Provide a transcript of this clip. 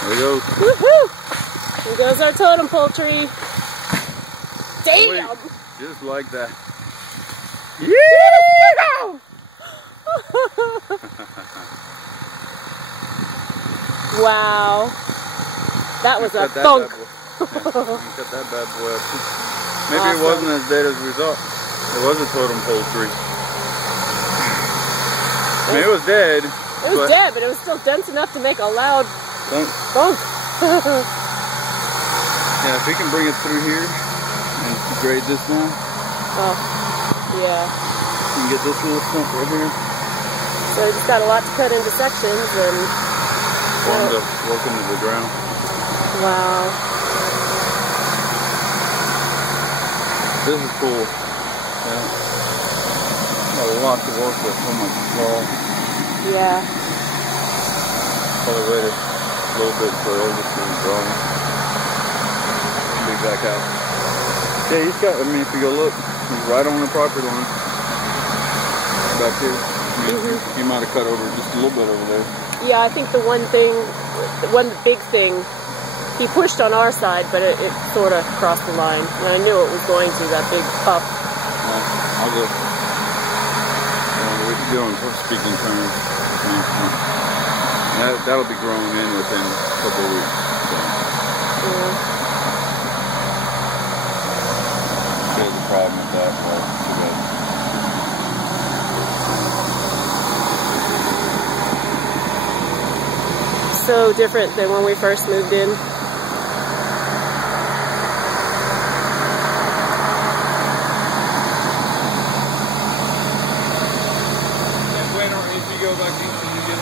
There we go. Woohoo! Here goes our totem pole tree. Damn! Wait, just like that. Yeah! Wow. That was a thunk. Cut that bad boy up. Maybe Awesome. It wasn't as dead as we thought. It was a totem pole tree. I mean, it was dead. It was dead, but it was still dense enough to make a loud thunk. Yeah, if we can bring it through here and grade this now. Oh, yeah. You can get this little stump right here. So we just got a lot to cut into sections and Form to work into the ground. wow. This is cool. Yeah. Got a lot to work with. Oh my god. Yeah. Probably wait a little bit for Elvis to draw. Big back out. Yeah, he's got, I mean, if you go look, he's right on the property line. Back here. I mean, he might have cut over just a little bit over there. Yeah, I think the one big thing, he pushed on our side, but it sort of crossed the line. And I knew it was going to, that big puff. I'll go. What you doing? Speaking terms. That'll be grown in within a couple of weeks. So. Yeah. There's a problem with that, but too bad. So different than when we first moved in. If you go back in, you get